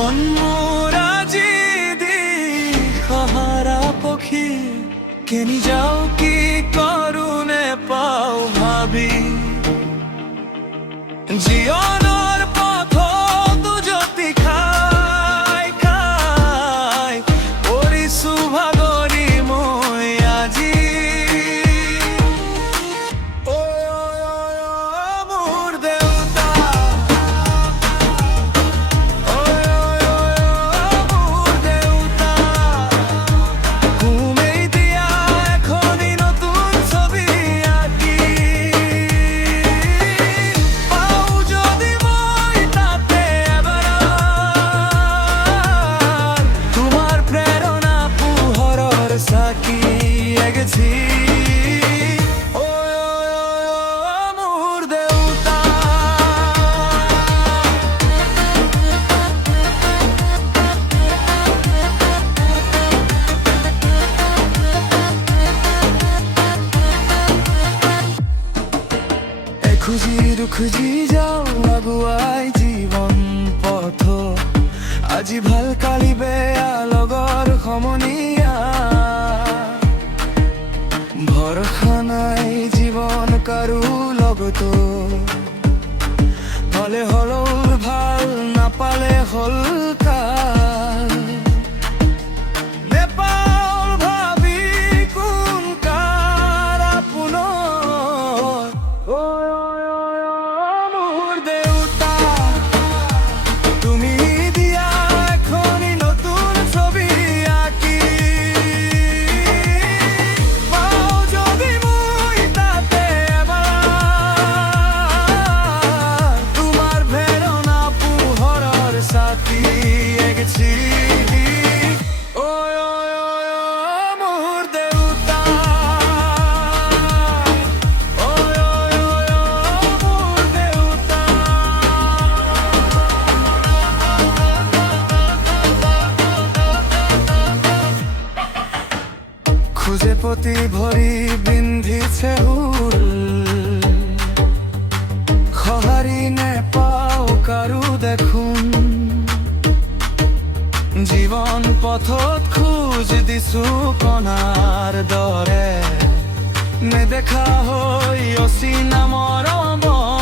মন মোরাজি দি সহারা পক্ষী কেনি যাও কি করুণে পাও ভাবি জীবনৰ পথ দুজতি খাই খাই পৰিছো ভাগৰি মই আজি মোৰ দেউতা মোৰ দেউতা ঘুমেই দিয়া এখনি নতুন ছবি আঁকি পাও যদি মই তাতে এবাৰ তোমাৰ প্ৰেৰণা পোহৰৰ চাকি এগেছি মোৰ দেউতা খুঁজি দুখুজি যাওঁ আগুৱাই জীৱন পথ আজি ভাল কালি বেয়া লগৰ সমনীয়া ভৰসা নাই জীৱন কাৰো লগতো পালে হ'ল ভাল নাপালে হ'ল কাল নেপাল ভাবি কোন কাৰ আপোনাৰ মোৰ দেউতা তুমি দিয়া এখনি নতুন ছবি আঁকি পাও যদি মই তাতে এবাৰ তোমাৰ প্ৰেৰণা পোহৰৰ চাকি এগেছি মোৰ দেউতা মোৰ দেউতা খুঁজে পতি ভৰি বিন্ধিছে হুল সঁহাৰি নেপাও কাৰো দেখোন জীৱন পথত খোজ দিছো কণাৰ দৰে নেদেখা হৈ অচিনা মৰমৰ